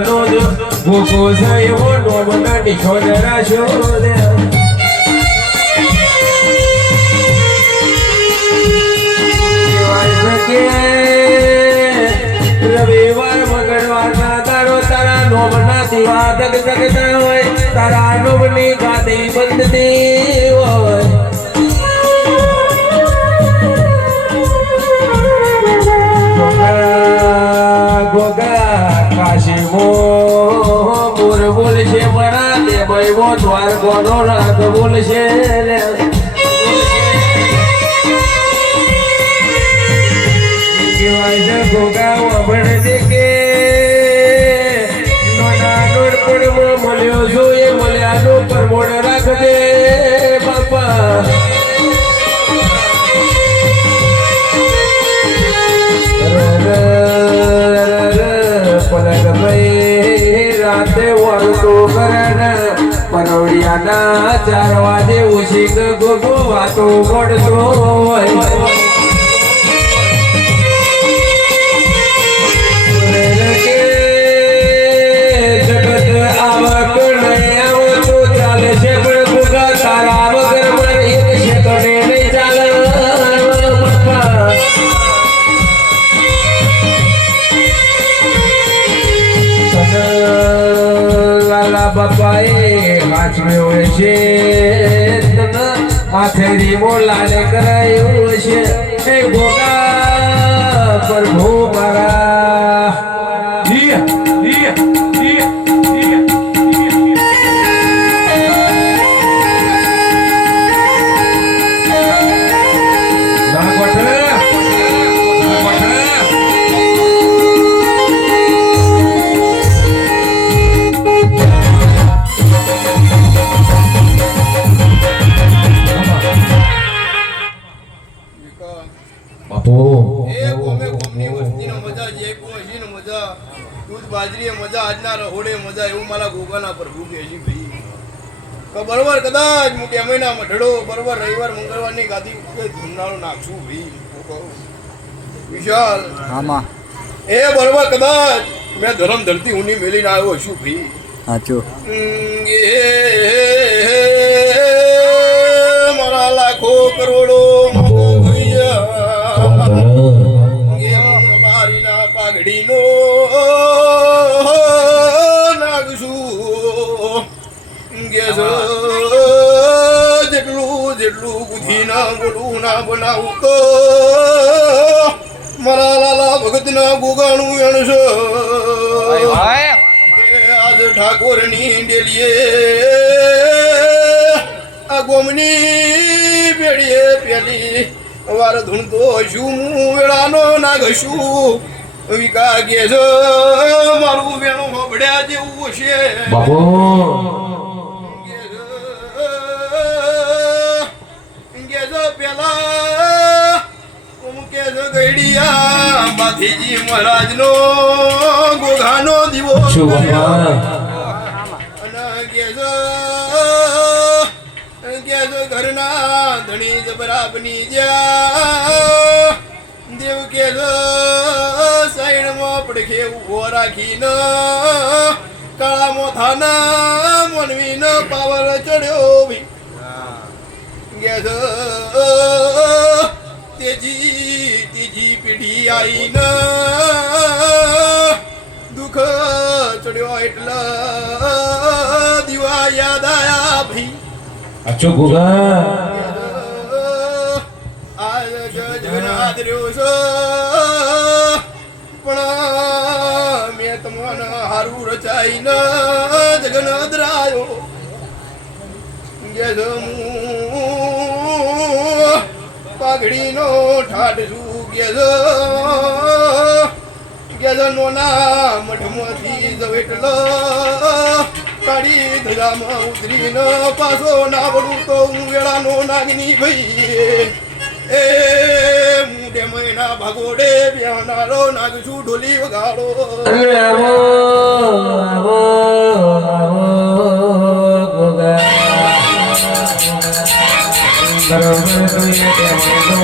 નો ભૂખો થયો નોમના નિખો રાશો રવિવાર મંગળવારના તારો તારા નોમના દીવા દગદગતા હોય તારા નોમની ગાદી બંધતી હોય ગોગા કાશીમો મોર બોલશે મરા દે ભાઈઓ દ્વાર કોનો રાગ બોલશે ગોગા વબણ દેખે નોના નોડ પડમાં મળ્યો જોઈએ મળ્યાનો પરમોડ રાખજે બાપા પલક ભાઈ રાતે વળતો કરે પરોડિયાના 4 વાગે ઉછીક ગોગો વાતો પડતો હોય બાપાએ હાચવ્યો છે આખરી મોલાને કરાયું છે એ ભોગા પ્રભુ મારા બાજરી મજા આજના રહોડે મજા એવું મારા ગોગાના પ્રભુ કે છે ભાઈ તો બરોબર કદાચ હું કે મહિના મઢડો બરોબર રવિવાર મંગળવારની ગાદી ધૂમનાળો નાખશું ભાઈ વિશાલ આમાં એ બરોબર કદાચ મેં ધરમ ધરતી ઊની મેલીને આવ્યો છું ભાઈ સાચું મારા લાખો કરોડો મારીના પાઘડીનો જેટલું બુદ્ધિ ના બોલું ના બનાવું તો મારા લાલા ભગત ના ગોગાણું એણશો આજ ઠાકોર ની ડેલીએ આ ગોમની પેઢીએ પેલી વાર ધૂણતો છું વેળાનો ના ઘશું વિકા કે છે મારું વેણું હોબડ્યા જેવું છે બાપુ બાથીજી મહારાજ નો ગોગાનો દીવો ઘરના ધણી જબરા બની જા દેવ કે સાઈડ માં પડખે ઉભો રાખીને કાળા મોથાના મનવી ન પાવર ચડ્યો તેજી પીઢી આઈને દુઃખ ચડ્યો એટલા દીવા યાદ આયા ભાઈ અચ્છો ગોગા આજ જગન્નાથ રહ્યો છો પણ મેં તમને હારું રચાઈને જગન્નાથ રાયો પાઘડીનો ઠાઠ શું કે નોના મઠમાંથી જવેટલો કાઢી ધજામાં ઉતરીને પાછો ના પડું તો હું વેળાનો નાગની ભાઈ એ મુંડે મહિના ભાગોડે બેહનારો નાગશું ઢોલી વગાડો બરોબર તો એ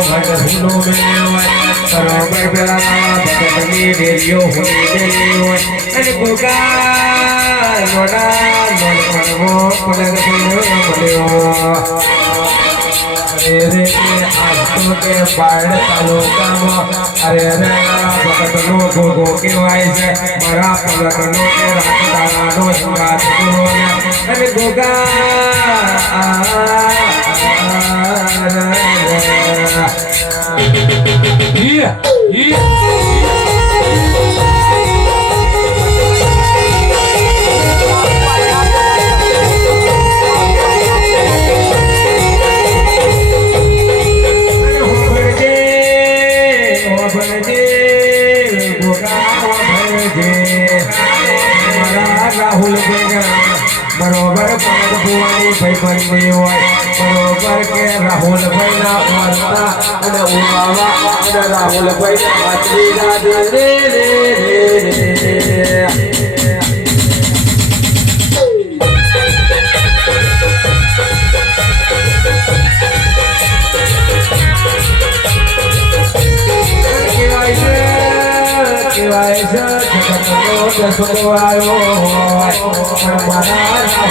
ભટ ભૂલો મેળવાય બરોબર પેલા ભગતની ડેરીઓ હોઈ ગયેલી હોય અને ગોગા લોડા લોડમો પલક મળ્યો અરે રે આજ તો કે બાળ તાલુકામાં અરે રે ભગતનો ગોગો કહેવાય છે મારા પલકનો કે રાખદારાનો સંગાત ગુરુ અને રાહુલ બરોબર પગ ભુવાની ભાઈ બની હોય બરોબર કે રાહુલભાઈ ના વાર્તા અને ઉમાવા અને રાહુલભાઈ ના વાતરી ના દે રે રે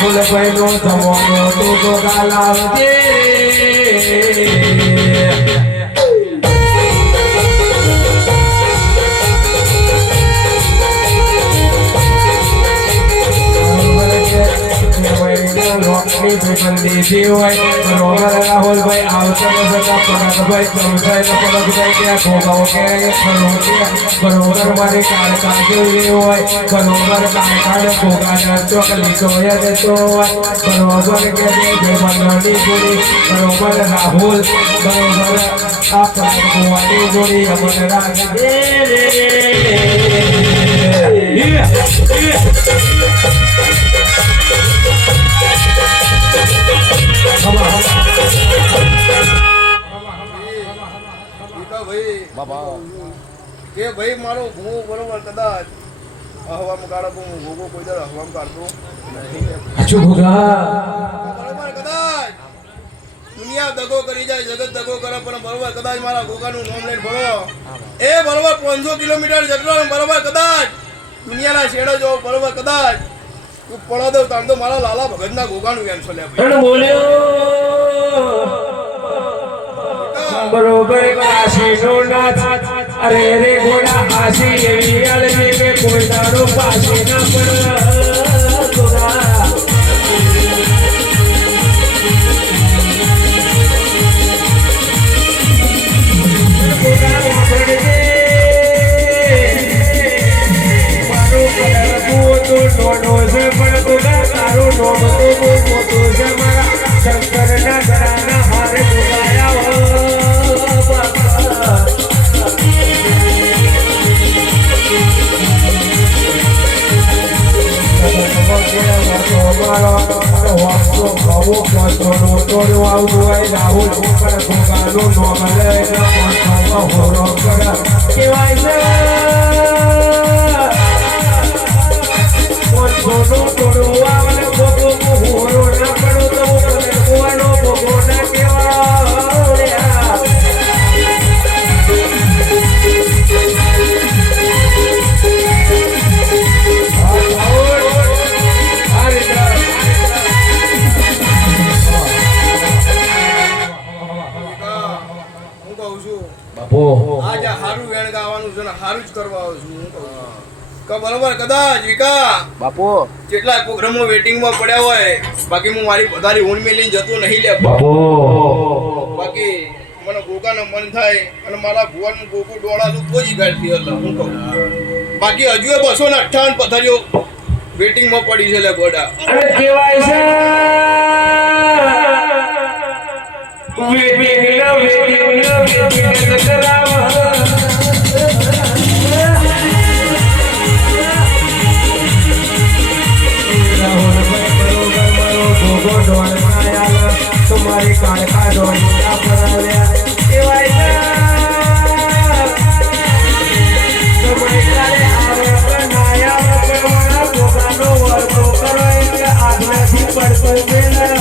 રાહુલભાઈ નો જમવાનો તું તો ગાલાવજે રાહુલભાઈ આવતા પલકભાઈ ચૌસાઈ પલકભાઈ ત્યાં ગોગાઓ કે બરોબર મારી કાળકા જોઈ હોય બરોબર કાળકાને ગોગાને ચોક લીધો દેતો હોય બરોબર કે ભાઈબંધોની જોડી બરોબર રાહુલ બરોબર આ પલક ગોવાની જોડી અમને રાખે કે ભાઈ મારો હું બરોબર કદાચ હવામાં કાઢો હું ગોગો કોઈ દર હવામાં કાઢતો બરોબર કદાચ દુનિયા દગો કરી જાય જગત દગો કરે પણ બરોબર કદાચ મારા ગોગાનું નામ લઈને ભણો એ બરોબર 500 કિલોમીટર જેટલો બરોબર કદાચ દુનિયાના છેડે જો બરોબર કદાચ તું પડો દઉં તામ તો મારા લાલા ભગતના ગોગાનું કેન્સલ લે બરોબર કાશી નો નાથ અરે રે ઘોડા આશી એવી અલજી કે કોઈ તારો પાછી ના પડ ગોગા શંકર ના ગળાના હારે રાહુલ બરોબર કદાચ વિકા બાપુ કેટલા પ્રોગ્રામો વેટિંગમાં પડ્યા હોય બાકી હું મારી વધારે ઊંડ મેલીને જતો નહીં લે બાપુ બાકી મને ગોગાનો મન થાય અને મારા ભુવન ગોગુ ડોળા તો કોઈ ગાડતી એટલે હું કહું બાકી હજુ 258 પથારીઓ વેટિંગમાં પડી છે લે ગોડા અરે કેવાય છે વેટિંગ કરાવ तुम्हारी कालका डोलिया पराल्या केवायचा तुम्हारी काले आवे बनाया परवाना गोगानो वर्तो करायचा आदराची पडतो बेलल्या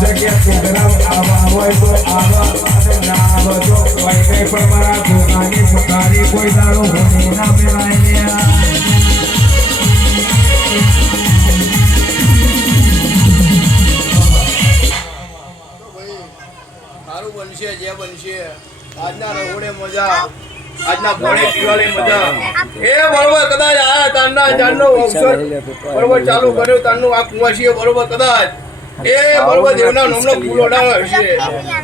જગ્યા પ્રોગ્રામ આવા હોય તો આવા અને ના આવે તો કોઈ કઈ પણ મારા ગોગાની પથારી કોઈ દાડો હોની ના મેળાય લ્યા. સારું બનશે જે બનશે આજના રહોડે મજા આજના ભોળે પીવાળી મજા એ બરોબર કદાચ આ તારના જાનનો અવસર બરોબર ચાલુ કર્યો તારનું આ કુંવાસીએ બરોબર કદાચ એ બરોબર દેવના નામનો ફૂલ ઓડાવે હશે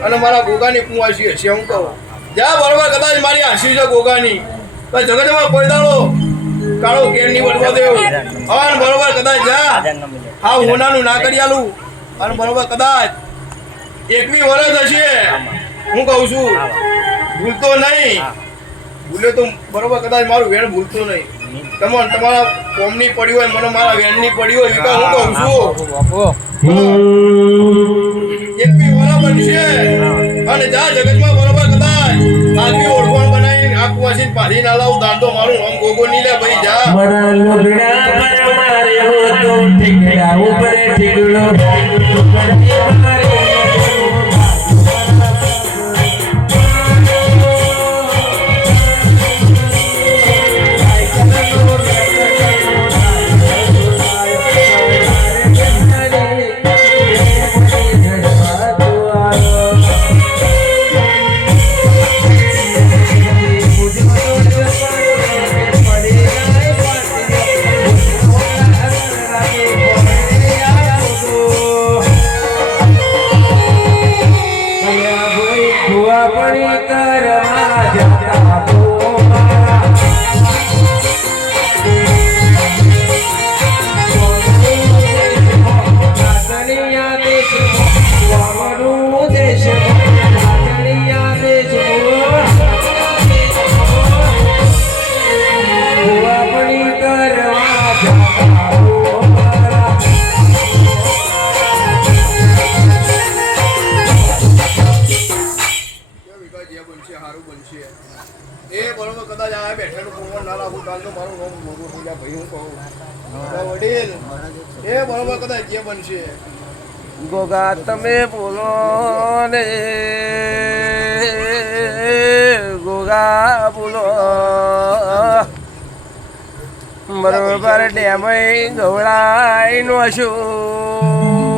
અને મારા ગોગાની કુંવાસી હશે હું કહું જા બરોબર કદાચ મારી હાસી છે ગોગાની તો જગતમાં કોઈ દાડો કાળો કેર નહીં બનવા દેવ અને બરોબર કદાચ જા હા હોનાનું ના કરી આલું અને બરોબર કદાચ 21 વર્ષ હશે હું કહું છું ભૂલતો નહીં ભૂલે તો બરોબર કદાચ મારું વેણ ભૂલતો નહીં તમને તમારા કોમની પડી હોય મને મારા વેણની પડી હોય વિકા હું કહું છું 21 વર્ષ બનશે અને જા જગતમાં બરોબર કદાચ આગવી ઓળખાણ બનાવી આખું વાસીને પાડી ના લાવું દાંતો મારું આમ ગોગો નહીં લે ભાઈ જા મારા લુગડા પર માર્યો તો ઠીકડા ઉપર ઠીકડો ગોગા તમે બોલો ને ગોગા બોલો બરોબર ડેમ ગવડાઈ નો શું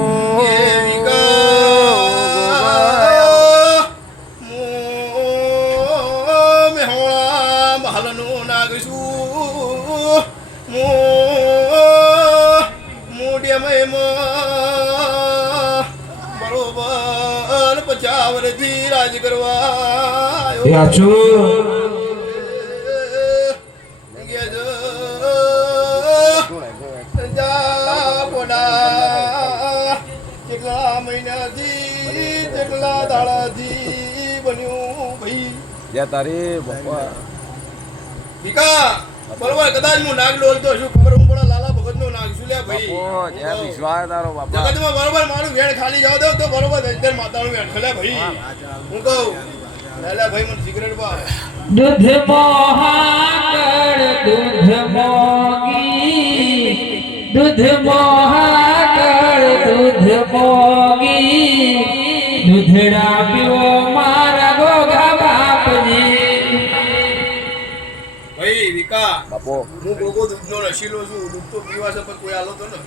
મહાલનું નાગશું બરોબર 50 વર્ષથી રાજ કરવા કેટલા મહિનાથી કેટલા દાડાથી બન્યું ભાઈ તારી ભીકા બરોબર કદાચ હું નાગ ડોલતો છું ખબર હું પણ લાલા ભગત નો નાગ છું લે ભાઈ વિશ્વાસ તારો બાપા જગતમાં બરોબર મારું વેણ ખાલી જાવ દો તો બરોબર વેણ માતાનું વેણ ખલે ભાઈ હું કહું લે ભાઈ મને સિગરેટ પા દૂધ મોહાકડ દૂધ મોગી દૂધ મોહાકડ દૂધ મોગી દૂધડા પીવો મારા ગોગા બાપજી ભાઈ વિકા બાપો હું ગોગો દૂધનો રસીલો છું દૂધ તો પીવા છે પણ કોઈ આલો તો ને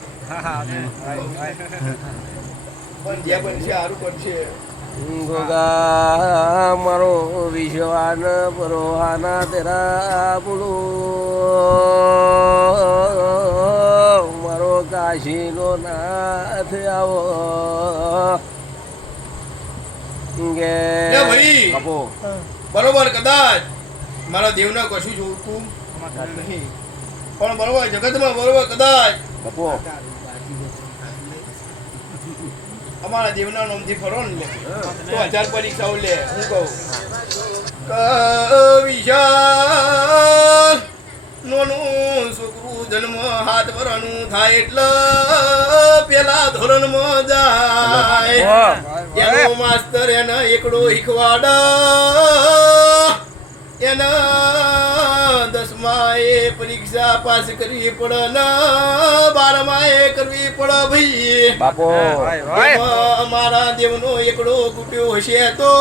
પણ જે બનશે સારું બનશે ગોગા મારો વિશ્વાન પરોહાના તેરા બોલો મારો કાશીનો નાથ આવો ગે ભાઈ બાપો બરોબર કદાચ મારા દેવના કશું જોતું નહીં પણ બરોબર જગતમાં બરોબર કદાચ બાપો અમારા દેવના નામથી ફરો ને તો 1000 પરીક્ષાઓ લે હું કહું વિશાલ નોનું છોકરું જન્મ હાથ વરાનું થાય એટલે પેલા ધોરણમાં જાય એનો માસ્તર એને એકડો શીખવાડા એના 10મા એ પરીક્ષા પાસ કરવી પડે ને 12મા એ કરવી પડે ભાઈ બાપો એમાં અમારા દેવનો એકડો કૂટ્યો હશે તો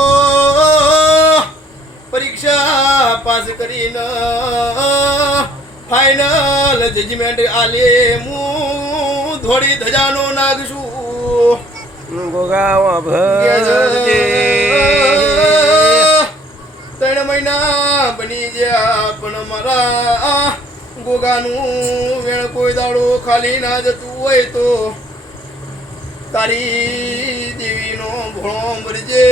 પરીક્ષા પાસ કરીને ફાઇનલ જજમેન્ટ આલે હું ધોળી ધજાનો નાગશું ગોગા ભરજે 3 મહિના બની ગયા પણ મારા ગોગાનું વેણ કોઈ દાડો ખાલી ના જતું હોય તો તારી દેવીનો ભોળો મરજે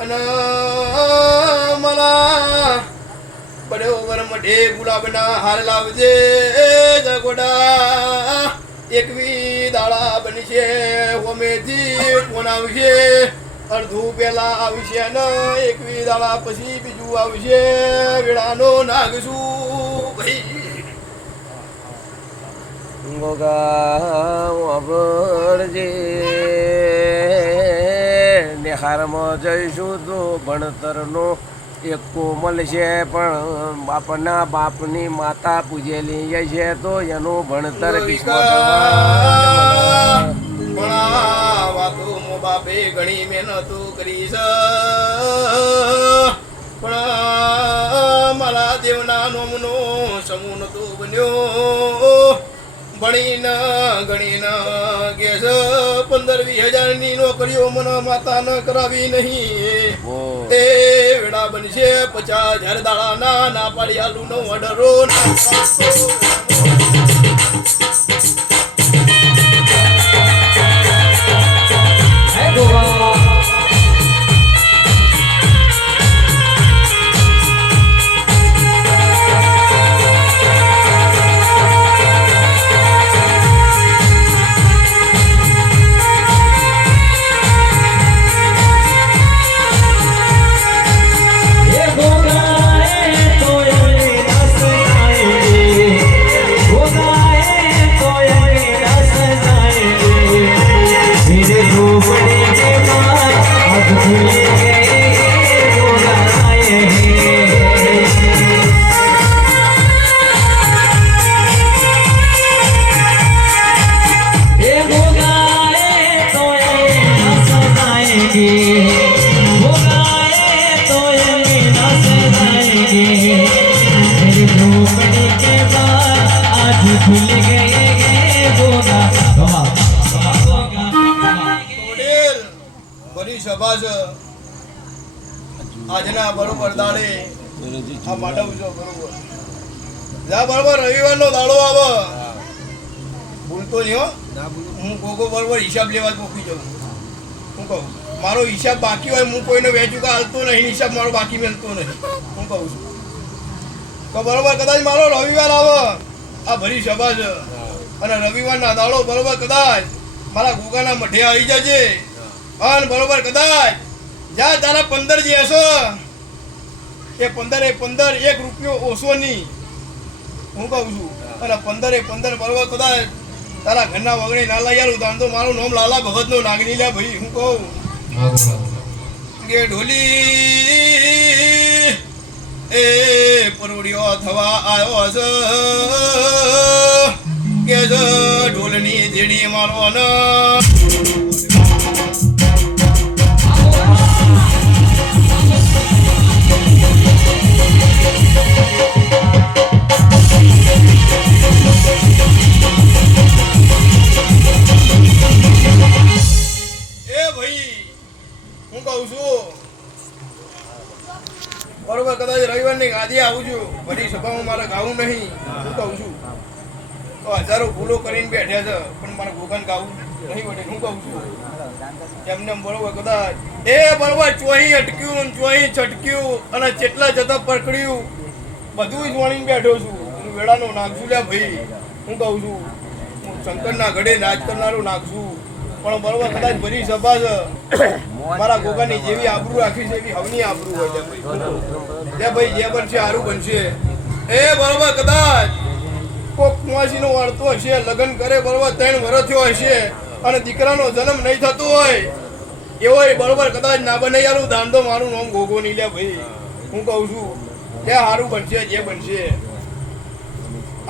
અને મારા બરોબર મઢે ગુલાબના હાર લાવજે જગોડા 21 દાડા બનશે હોમેથી ફોન આવશે અડધું પહેલા આવશે ને 21 દાડા પછી બીજું આવશે વેળાનો નાગશું ભાઈ ગોગા ભરજે નિહારમાં જઈશું તો ભણતરનો એક કોમલ છે પણ બાપના બાપની માતા પૂજેલી છે તો એનું ભણતર વાતો મો બાપે ઘણી મહેનતો કરી છે પણ મારા દેવના નોમનો સમૂહ નતો બન્યો ભણીને ગણીને કે 15-20 હજારની નોકરીઓ મને માતા ન કરાવી નહીં તે વેળા બનશે 50,000 દાડાના ના પાડી આલુ નો ઓર્ડરો બધી સભા છે આજના બરોબર દાડે આ માડવ છો બરોબર જા બરોબર રવિવારનો દાડો આવે ભૂલતો નહીં હો હું કોકો બરોબર હિસાબ લેવા જ મોકલી જાઉં હું કહું મારો હિસાબ બાકી હોય હું કોઈને વેચું કે હાલતો નહીં હિસાબ મારો બાકી મેળતો નહીં હું કહું છું તો બરોબર કદાચ મારો રવિવાર આવે આ ભરી સભા છે અને રવિવારના દાડો બરોબર કદાચ મારા ગોગાના મઢે આવી જજે અને બરોબર કદાચ જા તારા 15 જે હશો એ 15 1 રૂપિયો ઓછો નહીં હું કહું છું અને 15 બરોબર કદાચ તારા ઘરના વગણી ના લઈ આલું તો મારું નામ લાલા ભગતનો નાગની લે ભાઈ હું કહું કે ઢોલી એ પરોડિયો થવા આવ્યો હશે કે ઢોલની જેડી મારો ને બરોબર કદાચ રવિવારની ગાદી આવું છું બધી સભામાં મારે ગાવું નહીં હું કહું છું તો હજારો ભૂલો કરીને બેઠ્યા છે પણ મારે ગોગાન ગાવું નહીં વડે હું કહું છું એમને બરોબર કદાચ એ બરોબર ચોહી અટક્યું ચોહી છટક્યું અને જેટલા જતા પકડ્યું બધું જ વણીને બેઠો છું હું વેળાનો નાખશું લ્યા ભાઈ હું કહું છું હું શંકરના ઘડે નાચ કરનારું નાખશું પણ બરોબર કદાચ બધી સભા છે મારા ગોગાની જેવી આબરૂ રાખી છે એવી હવની આબરૂ હોય છે ભાઈ જે બનશે સારું બનશે એ બરોબર કદાચ કોક કુંવાસીનો વાળતો હશે લગ્ન કરે બરોબર 3 વર્ષ થયો હશે અને દીકરાનો જન્મ નહીં થતો હોય એવો બરોબર કદાચ ના બને યાર દાંડો મારું નામ ગોગો નહીં લે ભાઈ હું કહું છું કે સારું બનશે જે બનશે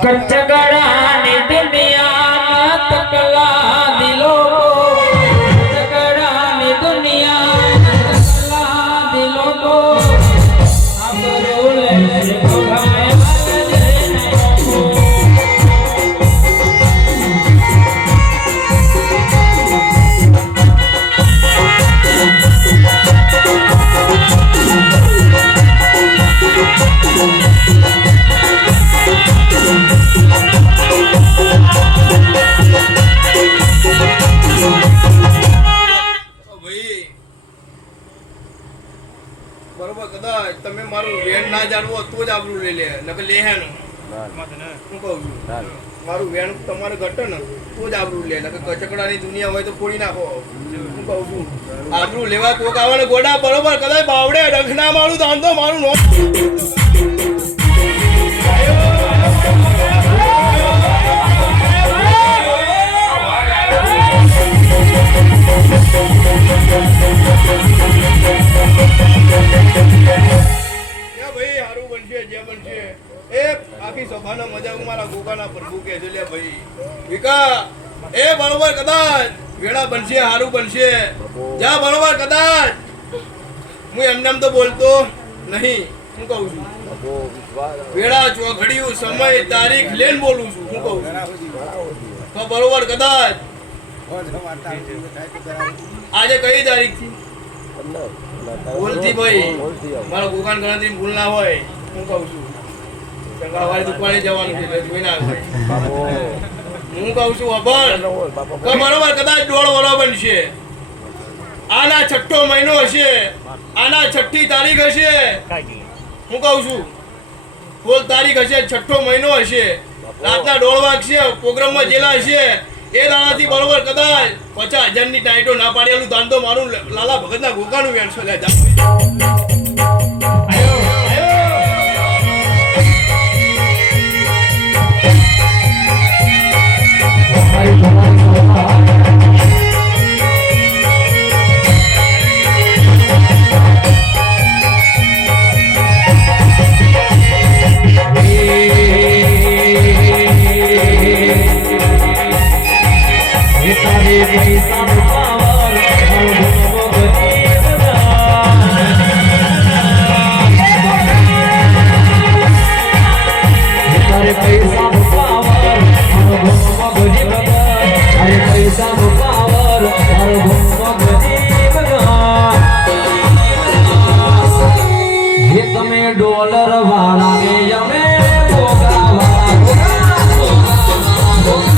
કચ્છગડાની દુનિયામાં તકલા દિલો કચ્છગડાની દુનિયામાં તકલા દિલો આ બરોલે ભગાય બરોબર કદાચ તમે મારું વેણ ના જાણવો તો જ આબરૂ લઈ લે નકર લે હે ને હું કહું છું મારું વેણ તમારે ઘટે ને તો જ આબરૂ લે નકર કચકડાની દુનિયા હોય તો ફોડી નાખો હું કહું છું આબરૂ લેવા કોક આવે ને ગોડા બરોબર કદાચ બાવડે ડખના મારું દાંતો મારું નો ભાઈ હારું બનશે જે બનશે એ આખી સભાના મજા હું મારા ગોગાના પ્રભુ કે છે લે ભાઈ વિકા એ બરોબર કદાચ વેળા બનશે હારું બનશે જા બરોબર કદાચ હું એમને તો બોલતો નહીં હું કહું છું વેળા ચોઘડિયું સમય તારીખ લઈને બોલું છું હું કહું છું તો બરોબર કદાચ આજે કઈ તારીખ થી બોલતી ભાઈ મારા દુકાન ગણતરી ભૂલ ના હોય હું કહું છું ચંગાવાળી દુકાને જવાનું છે જોઈ ના હું કહું છું અભર બરોબર કદાચ 1.5 વર્ષ બનશે આના 6ઠો મહિનો હશે આના 6ઠી તારીખ હશે હું કહું છું બોલ તારીખ હશે 6ઠો મહિનો હશે રાતના 1:30 વાગશે પ્રોગ્રામમાં જેલા હશે એ દાણાથી બરોબર કદાચ 50,000 ની ટાઈટો ના પાડેલું દાન તો મારું લાલા ભગતના ગોગાનું વેણ છે લે જા ડોલર વાળા ને અમે ગોગા વાળા ડોલર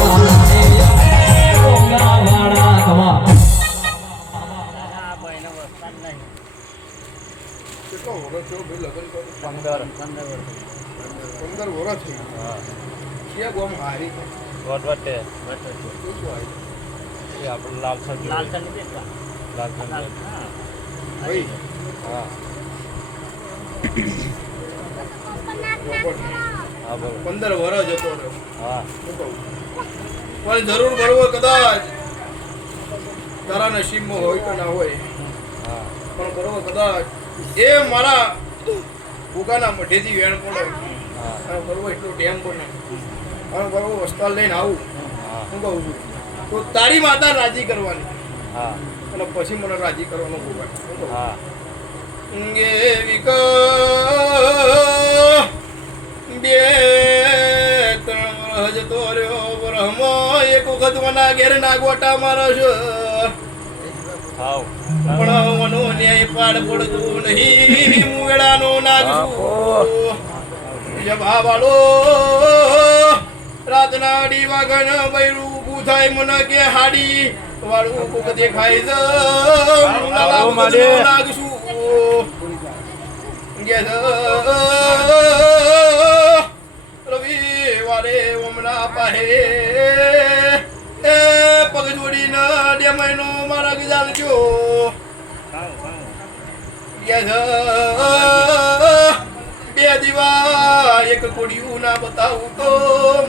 વાળા ને ગોગા વાળા કમા કેટલો વર્ષ થયો ભાઈ લગન કરો 15 વર્ષ થયું કે ગોમ હારી વટવટે શું શું આવી એ આપણે લાલસર ભાઈ હા હા બોલો 15 વર્ષ જતો રહ્યો હા શું કહું પણ જરૂર બરોબર કદાચ તારા નસીબમાં હોય કે ના હોય હા પણ બરોબર કદાચ એ મારા ભૂકાના મઢેથી વેણ પડે હા અને બરોબર એટલો ટેમ પણ અને બરોબર વસ્તાલ લઈને આવું હા હું કહું છું તો તારી માતા રાજી કરવાની હા અને પછી મને રાજી કરવાનો ભૂકા હા બે 3 વર્ષ જતો રહ્યો વરહમાં એક વખત મના ઘેર ના ગોટા મારો છો હાવ પણ મનો ન્યાય પાડ પડતું નહીં હું વેળાનો નાગશું જભા વાળો રાતના 2 વાગણ બૈરું ઊભું થાય મને કે હાડી વાળું કોક દેખાય છે હું લાલા ભગતનો નાગશું રવિવારે ઓમના પાહે એ પગ જોડીને 2 મહિનો મારા ગજાલજો બે દીવા એક કોડિયું ના બતાવું તો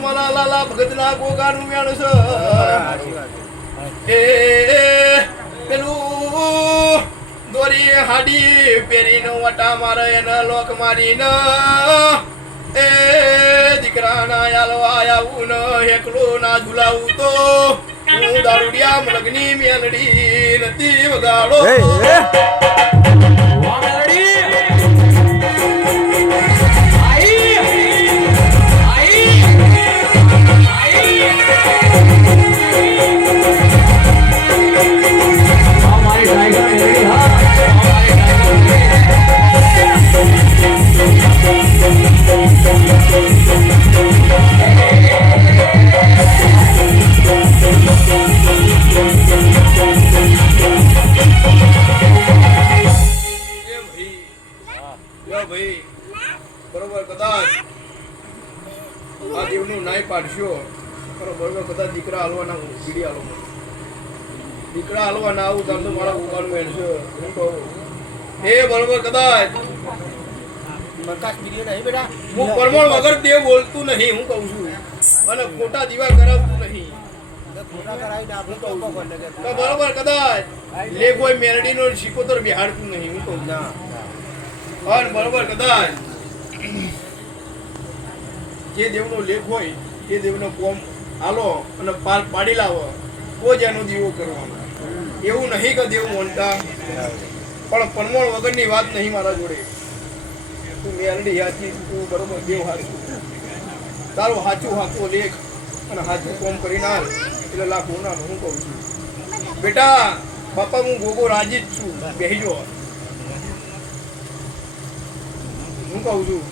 મારા લાલા ભગતના ગોગાનું વેણ છે એ પેલું દોરી હાડી પેરીનો વટા મારે એને લોક મારીને એ દીકરાના આલવા આવું ને એકલો ના ઝુલાવું તો હું દારૂડિયા મલગની મેલડી નથી વગાડો ભાઈ બરોબર કદાચ આ દેવનું નાય પાડશો બરોબર કદાચ દીકરા હાલવાના બીડી હાલો દીકરા હાલવા ના આવું તમને મારા ઉગાડું વેણશો હું કહું એ બરોબર કદાચ હું પરમણ વગર દેવ બોલતું નહીં હું કહું છું અને ખોટા દીવા કરાવતું નહીં તો બરોબર કદાચ લેખ હોય મેરડીનો શિકોતર બિહાડતું નહીં હું કહું અને બરોબર કદાચ જે દેવનો લેખ હોય એ દેવનો કોમ હાલો અને પાર પાડી લાવો તો જ એનો દીવો કરવાનો એવું નહીં કે દેવ મોનતા પણ પરમોળ વગરની વાત નહીં મારા જોડે તું મેરડી હાચી તું બરોબર દેવ હાચું તારું હાચું લેખ અને હાચું કોમ કરી ના એટલે લાખ ના હું કહું છું બેટા બાપા હું ગોગો રાજી જ છું બેહીજો હું કહું છું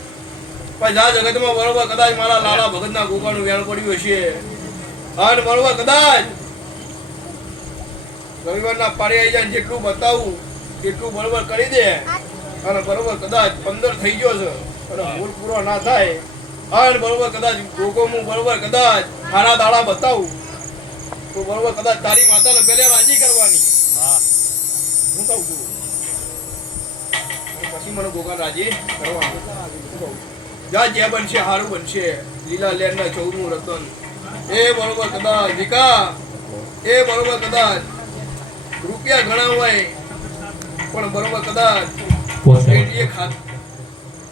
પણ આ જગતમાં બરોબર કદાચ મારા લાલા ભગતના ગોગાનું વેણ પડ્યું હશે અને બરોબર કદાચ રવિવારના પાડે આવી જાય જેટલું બતાવું એટલું બરોબર કરી દે અને બરોબર કદાચ 15 થઈ ગયો છે અને ભૂલ પૂરો ના થાય અને બરોબર કદાચ ગોગો હું બરોબર કદાચ ખાના દાડા બતાવું તો બરોબર કદાચ તારી માતાને પહેલે રાજી કરવાની હું કહું છું પછી મને ગોગા રાજી કરવાનું જા જે બનશે હારું બનશે લીલા લેરના 14મું રતન એ બરોબર કદાચ વિકા એ બરોબર કદાચ રૂપિયા ઘણા હોય પણ બરોબર કદાચ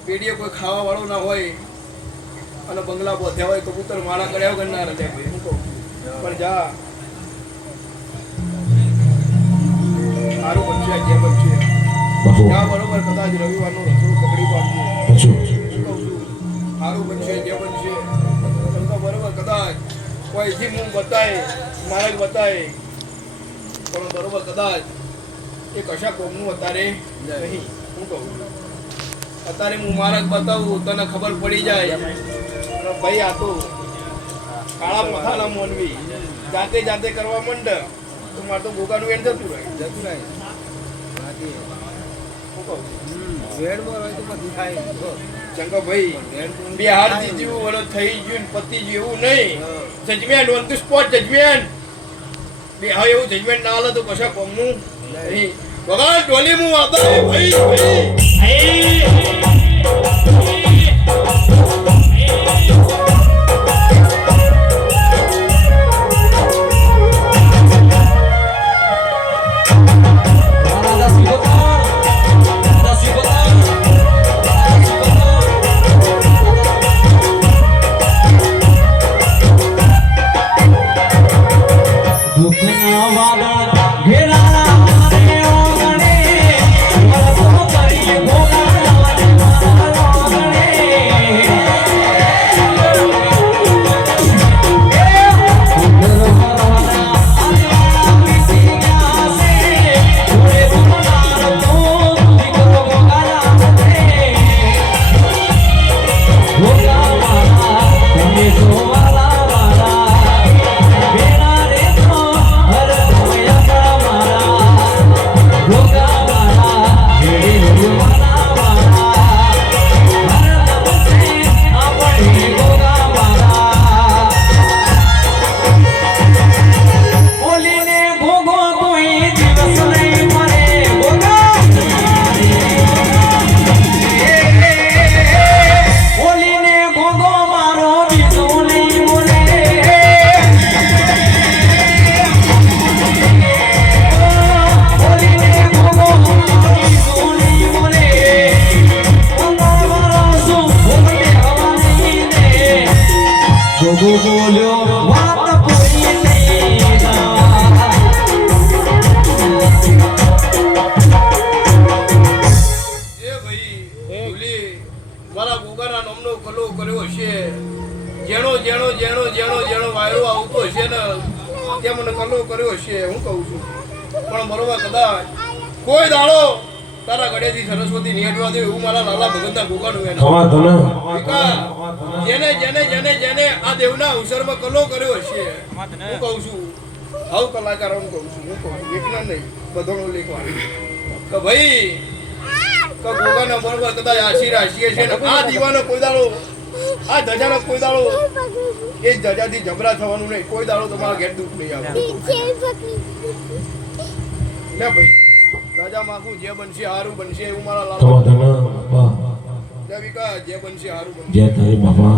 પેઢીએ કોઈ ખાવા વાળો ના હોય અને બંગલા બોધ્યા હોય કબૂતર માળા કર્યા વગર ના રહે હું કહું પણ જા સારું બનશે જે બનશે જા બરોબર કદાચ રવિવારનું રસોડું પકડી પાડજો સારું બનશે જે બનશે બરોબર કદાચ કોઈથી હું બતાય મારે બતાય પણ બરોબર કદાચ એ કશા કોમનું અત્યારે નહીં હું કહું અત્યારે હું મારા બતાવું તને ખબર પડી જાય ભાઈ આ તો કાળા મથાના મોનવી જાતે કરવા માંડ તો મારે તો ગોગાનું વેણ જતું રહે હું કહું ચંગાભાઈ બિહાર જેવું વરસ થઈ ગયું પતિ જેવું નહીં judgment on the spot judgment બે હવે એવું જજમેન્ટ ના હાલે તો કશા કોમનું નહીં વગર ટોલી હું આવતા ભાઈ ગોગો બોલ્યો વાત કોઈ નહીં એ ભાઈ ભૂલી મારા ગોગાના નામનો કલો કર્યો હશે જેનો વાયરો આવતો હશે ને તે મને કલો કર્યો હશે હું કહું છું પણ બરોબર કદાચ કોઈ દાડો તારા ગળેથી સરસ્વતી નિહટવા દે એવું મારા લાલા ભગતના ગોગાનું એને ખમા ધન જેને આ દેવના અવસરમાં કલો કર્યો હશે હું કહું છું આવું કલાકારોને કહું છું એકલા નહીં બધાનો લેખવાનું કે ભાઈ કે ગોગાના બરોબર કદાચ આશી રાશીએ છે ને આ દીવાનો કોઈ દાડો આ ધજાનો કોઈ દાડો એ ધજાથી જબરા થવાનું નહીં કોઈ દાડો તમારા ઘેર દુઃખ નહીં આવે લે ભાઈ રાજા માગું જે બનશે હારું બનશે એવું મારા લાલા ખમા ધન બાપા લે વિકા જે બનશે હારું બનશે જય તારી બાપા